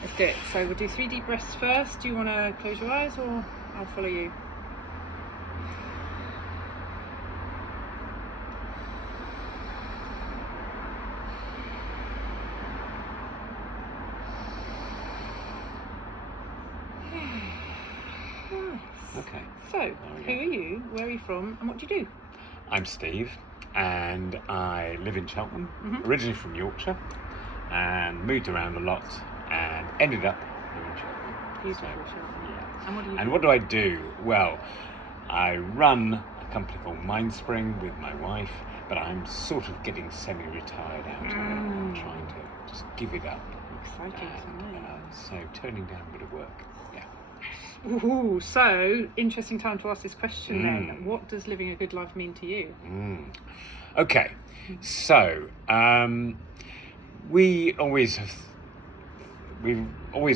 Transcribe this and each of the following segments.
Let's do it. So we'll do 3 deep breaths first. Do you want to close your eyes or I'll follow you? Okay. So, who are you, where are you from, and what do you do? I'm Steve, and I live in Cheltenham, originally from Yorkshire, and moved around a lot, and ended up here in Cheltenham. Beautiful Cheltenham. Yeah. And what do you And do? what do I do? Well, I run a company called Mindspring with my wife, but I'm sort of getting semi-retired out of it. I'm trying to just give it up. Exciting. So turning down a bit of work. Yeah. Ooh, so interesting time to ask this question then. What does living a good life mean to you? Okay, so we've always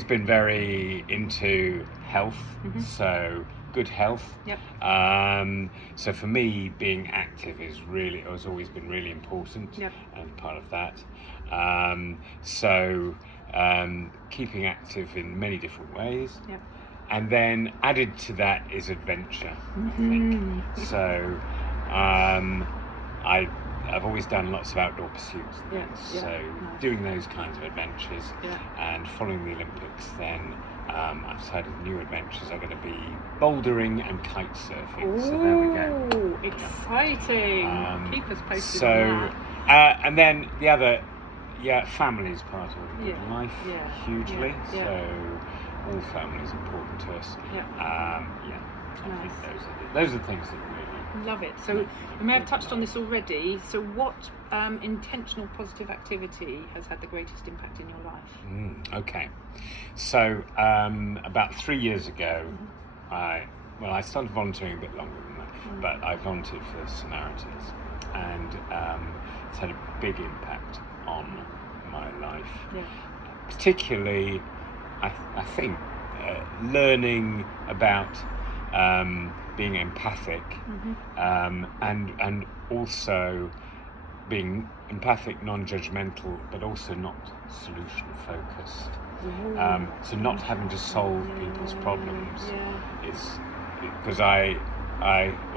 been very into health, so good health. Yep. So for me, being active has always been really important. Yep. And part of that. Keeping active in many different ways. Yep. And then added to that is adventure, I think. So I've always done lots of outdoor pursuits. So doing those kinds of adventures and following the Olympics, then I've decided new adventures are going to be bouldering and kite surfing. So there we go. Exciting. Keep us posted on that. And then the other, family is part of a good life, hugely. So all family is important to us. I think those are things that really love it. So we may have touched on this already. So what intentional positive activity has had the greatest impact in your life? Okay. So about 3 years ago, I started volunteering a bit longer than that, but I volunteered for Samaritans, and it's had a big impact on my life. Particularly, I think learning about being empathic, and also being empathic, non-judgmental, but also not solution-focused. So not having to solve people's problems is because I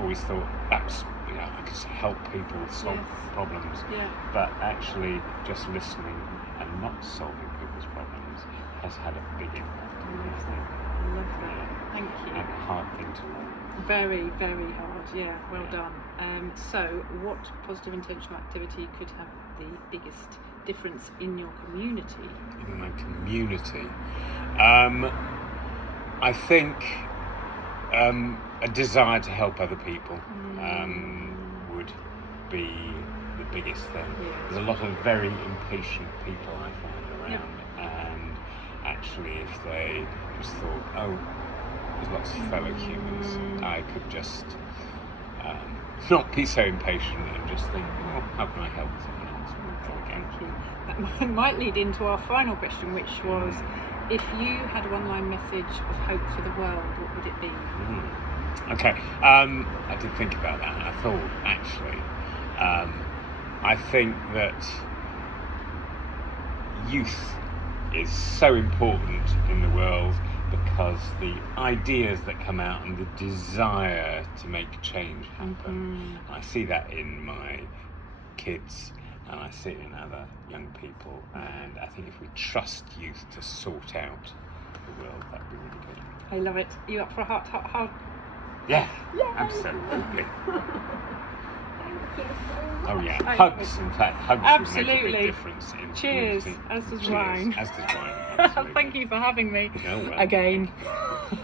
always thought that's I could help people solve problems, but actually just listening and not solving people's problems has had a big impact. I love that. Thank you. And a hard thing to learn. Very, very hard. Yeah, well done. So, what positive intentional activity could have the biggest difference in your community? In my community, I think a desire to help other people would be the biggest thing. There's a lot of very impatient people I find around, and actually if they just thought, there's lots of fellow humans, I could just not be so impatient and just think, well, how can I help someone else? Thank you. That might lead into our final question, which was, if you had a one-line message of hope for the world, what would it be? Okay, I did think about that, and I thought, actually, I think that youth is so important in the world, because the ideas that come out and the desire to make change happen. I see that in my kids, and I see it in other young people, and I think if we trust youth to sort out the world, that'd be really good. I love it. Are you up for a heart? Yeah, absolutely. Oh yeah, hugs. In fact, hugs would make a big difference in Cheers. community. As does wine. As does wine. Absolutely. Thank you for having me No, well. again.